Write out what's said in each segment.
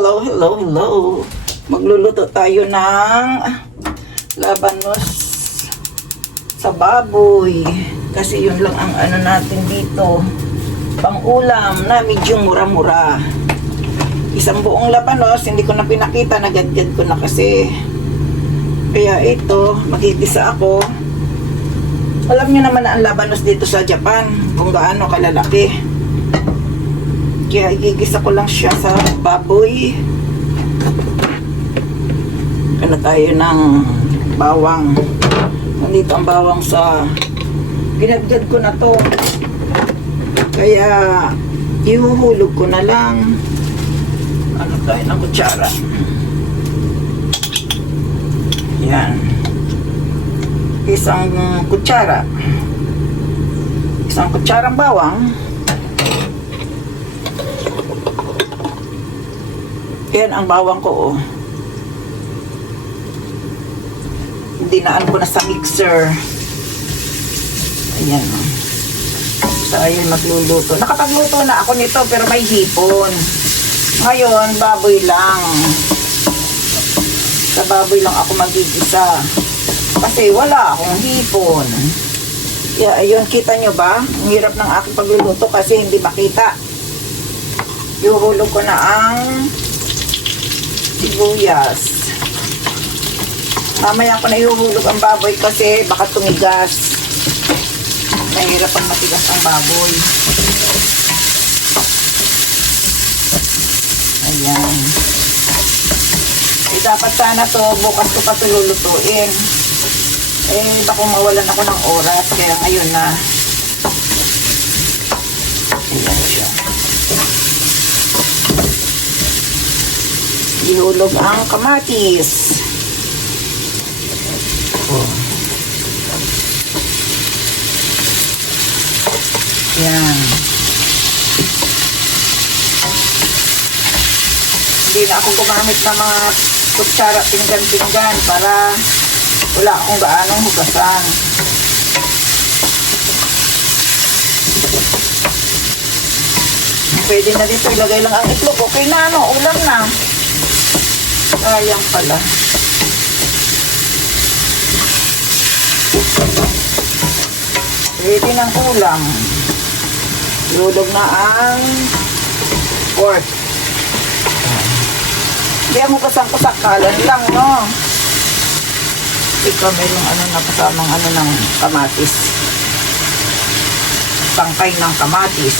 Hello. Magluluto tayo ng labanos sa baboy. Kasi yun lang ang ano natin dito. Pang-ulam na medyo mura-mura. Isang buong labanos, hindi ko na pinakita, nagadgad ko na kasi. Kaya ito, magigisa ako. Alam niyo naman na ang labanos dito sa Japan, kung gaano kalalaki. Kaya igigisa ko lang siya sa baboy. Ano tayo ng bawang. Nandito ang bawang sa ginadgad ko na to. Kaya ihuhulog ko na lang. Ano tayo ng kutsara. Yan. Isang kutsara. Isang kutsarang bawang. Yan ang bawang ko, oh. Dinaan ko na sa mixer. Ayan, oh. So, ayun, magluluto. Nakapagluto na ako nito, pero may hipon. Ngayon, baboy lang. Sa baboy lang ako magigisa. Kasi wala akong hipon. Yeah, ayun, kita nyo ba? Ang hirap ng aking pagluluto kasi hindi makita. Ihuhulog ko na ang sibuyas. Mamaya ko na ihuhulog ang baboy kasi baka tumigas. Mahirap ang matigas ang baboy. Ayan. Eh, dapat sana to bukas ko pa ito lulutuin. Eh, baka mawalan ako ng oras. Kaya ngayon na. Ayan siya. Ihulog ang kamatis. Oh. Yan. Hindi na ako gumamit ng mga kutsara, pinggan-pinggan para wala akong gaanong hugasan. Pwede na dito, ilagay lang ang itlog. Okay na, ano, ulam na. Sayang pala. Pwede ng ulam. Lulog na ang pork. Hindi ang hugasan-kusak kalan lang, no? Ikaw mayroong ano na kasamang ano ng kamatis. Tangkay ng kamatis.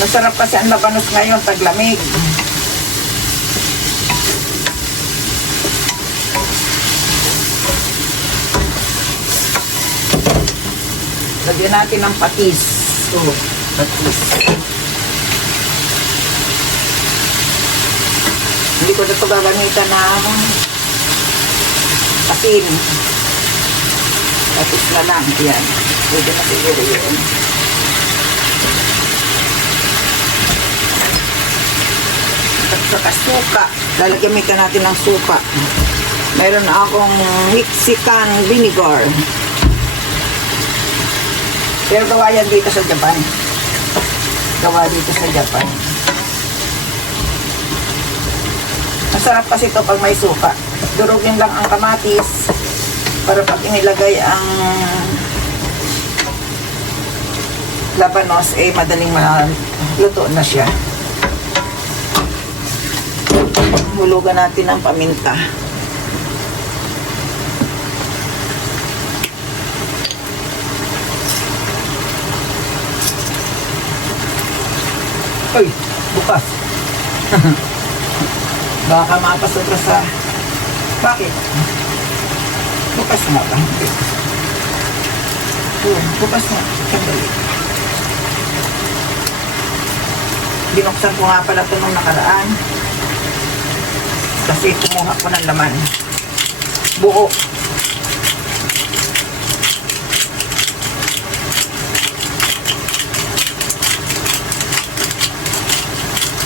Masarap kasi ang labanos ngayon, taglamig. Lagyan natin ng patis. Patis. Hindi ko na ito gagamitan ng asin. Patis na lang. Yan. Pwede na siguro yun. At saka suka. Lalagyan natin ng suka. Meron na akong Mexican vinegar. Pero gawa yan dito sa Japan. Gawa dito sa Japan. Masarap kasi ito pag may suka. Durugin lang ang kamatis para pag inilagay ang labanos, eh madaling maluto na siya. Hulugan natin ang paminta. Ay, bukas. Baka mapasok sa... Bakit? Bukas nga ba? Bukas nga. Sandali. Binuksan ko nga pala ito nung nakaraan. Kasi kumuha ko ng laman. Buo.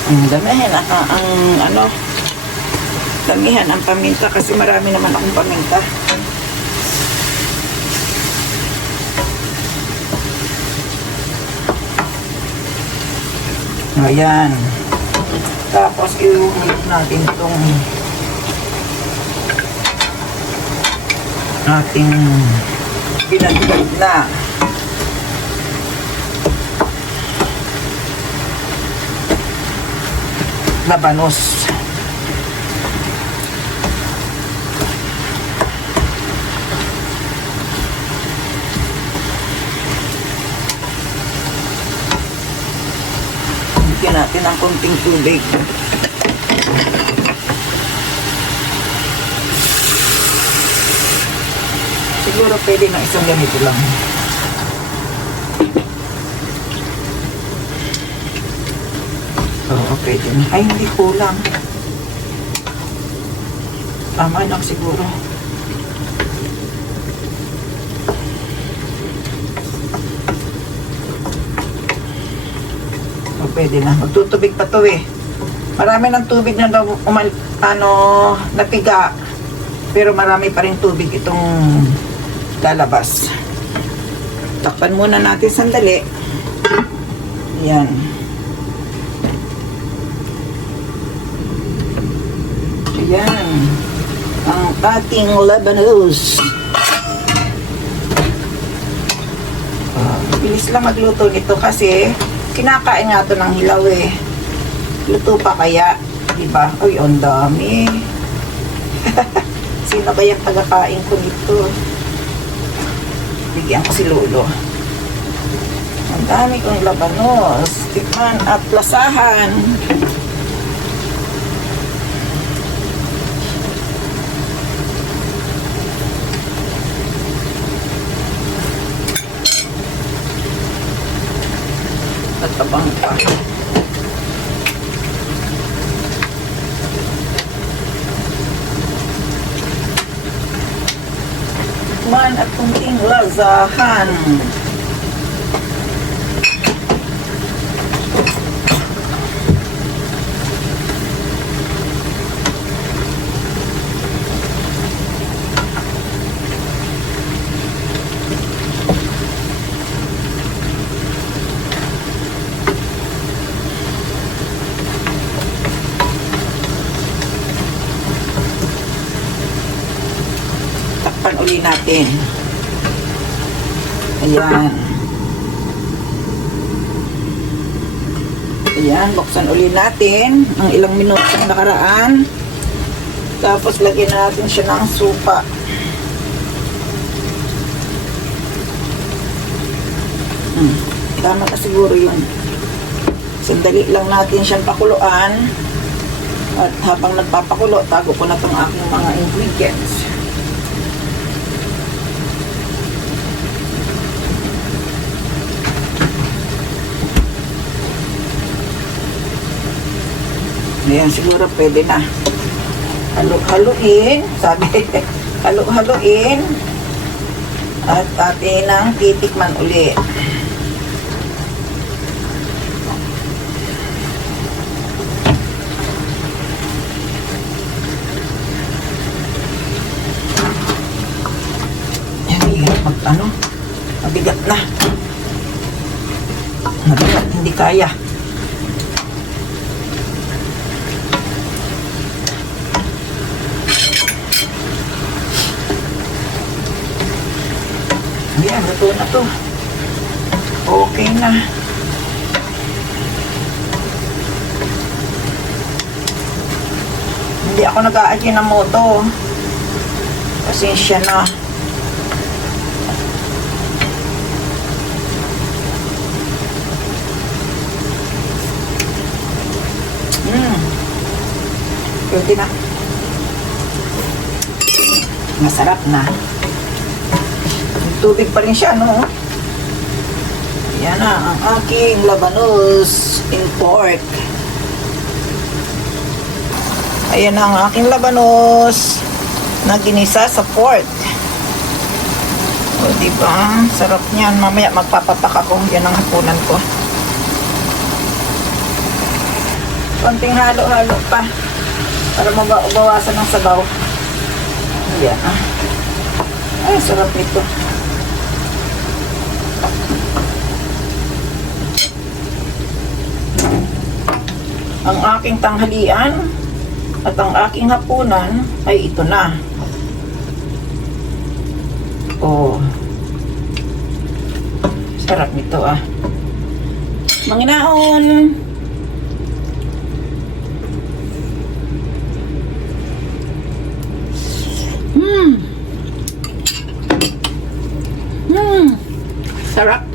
Damihan ang ano, damihan ang paminta kasi marami naman akong paminta. Ayan. Tapos ihulog natin itong ating binagdag na labanos. Bigyan natin ng konting tubig. Siguro pwede na isang ganito lang. Oo, pwede na. Ay, hindi kulang. Tama lang siguro. O, pwede na. Magtutubig pa to eh. Marami ng tubig na daw napiga. Pero marami pa rin tubig itong lalabas. Takpan muna natin sandali. Yan. Ayan. Ang ating labanos. Bilis lang magluto nito kasi kinakain nga ito ng hilaw eh. Luto pa kaya? Diba? Uy, ang dami. Sino ba yung tagakain ko nito? Bigyan ko si Lolo. Ang dami kong labanos. Tikman at lasahan. At tabang pa. Tikman at kunting lasahan. Takpan uli natin. Ayan. Ayan, buksan uli natin ang ilang minuto ang nakaraan. Tapos lagyan natin siya ng supa. Tama na siguro yun. Sandali lang natin siyang pakuluan. At habang nagpapakulo, tago ko na itong aking mga ingredients. Ayan, siguro pwede na. Halo-haluin. Sabi, halo-haluin. At atin ang titikman ulit. Yan, mabigat na. Mabigat, hindi kaya. Ayan, luto na to. Okay na. Hindi ako nag-aajinomoto. Pasensya na. Pwede na. Masarap na. Tubig pa rin siya, no? Yan na, ang aking labanos in pork. Ayan na ang aking labanos na ginisa sa pork. O, diba? Sarap niyan. Mamaya magpapapak ako. Yan ang hapunan ko. Konting halo-halo pa para mabawasan ng sabaw. Yan ah. Ay, sarap nito. Ang aking tanghalian at ang aking hapunan ay ito na. Oh. Sarap nito ah. Manginaon. Sarap.